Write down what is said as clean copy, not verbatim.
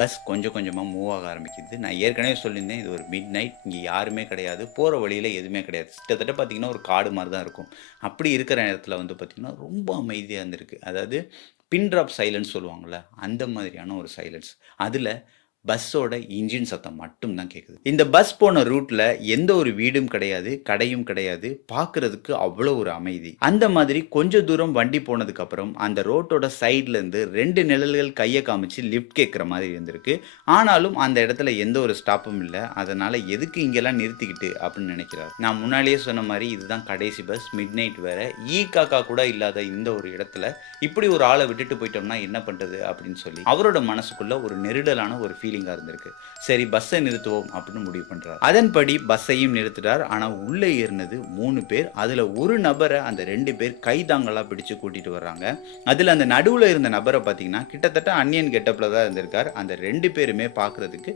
Bus கொஞ்சம் கொஞ்சமா move ஆக ஆரம்பிக்குது. நான் ஏற்கனவே சொல்லியிருந்தேன், இது ஒரு மிட் நைட். இங்க யாருமே கிடையாது. போற வழியில எதுவுமே கிடையாது. கிட்டத்தட்ட பார்த்தீங்கன்னா, ஒரு காடு மாரி தான் இருக்கும். அப்படி இருக்கிற நேரத்தில வந்து பார்த்தீங்கன்னா, ரொம்ப அமைதியா இருந்திருக்கு. அதாவது பின் ட்ராப் சைலன்ஸ் சொல்லுவாங்கல்ல, அந்த மாதிரியான ஒரு சைலன்ஸ். அதில பஸ்ஸோட இன்ஜின் சத்தம் மட்டும் தான் கேட்குது. இந்த பஸ் போன ரூட்ல எந்த ஒரு வீடும் கிடையாது, கடையும் கிடையாது. பார்க்கறதுக்கு அவ்வளோ ஒரு அமைதி. அந்த மாதிரி கொஞ்சம் தூரம் வண்டி போனதுக்கப்புறம், அந்த ரோட்டோட சைட்ல இருந்து 2 நிழல்கள் கைய காமிச்சு லிஃப்ட் கேட்கிற மாதிரி இருந்திருக்கு. ஆனாலும் அந்த இடத்துல எந்த ஒரு ஸ்டாப்பும் இல்ல. அதனால எதுக்கு இங்கெல்லாம் நிறுத்திக்கிட்டு அப்படின்னு நினைக்கிறார். நான் முன்னாலேயே சொன்ன மாரி இதுதான் கடைசி பஸ். மிட் நைட் வேற. காக்கா கூட இல்லாத இந்த ஒரு இடத்துல, இப்படி ஒரு ஆள விட்டுட்டு போயிட்டோம்னா என்ன பண்றது? அப்படின்னு சொல்லி அவரோட மனசுக்குள்ள ஒரு நெருடலான ஒரு ஃபீலிங்கா இருந்திருக்கு. சரி பஸ்ஸ நிறுத்துவோம் அப்படின்னு முடிவு பண்றார். அதன்படி பஸ்ஸையும் நிறுத்துறார். ஆனா உள்ள ஏறுனது 3 பேர். அதுல ஒரு நபர அந்த 2 பேர் கைத்தாங்கலா பிடிச்சு கூட்டிட்டு வர்றாங்க. அதுல அந்த நடுவுல இருந்த நபர பார்த்தீங்கன்னா, கிட்டத்தட்ட அந்நியன் கெட்டப்ல தான் இருந்திருக்கார். அந்த 2 பேருமே பார்க்கறதுக்கு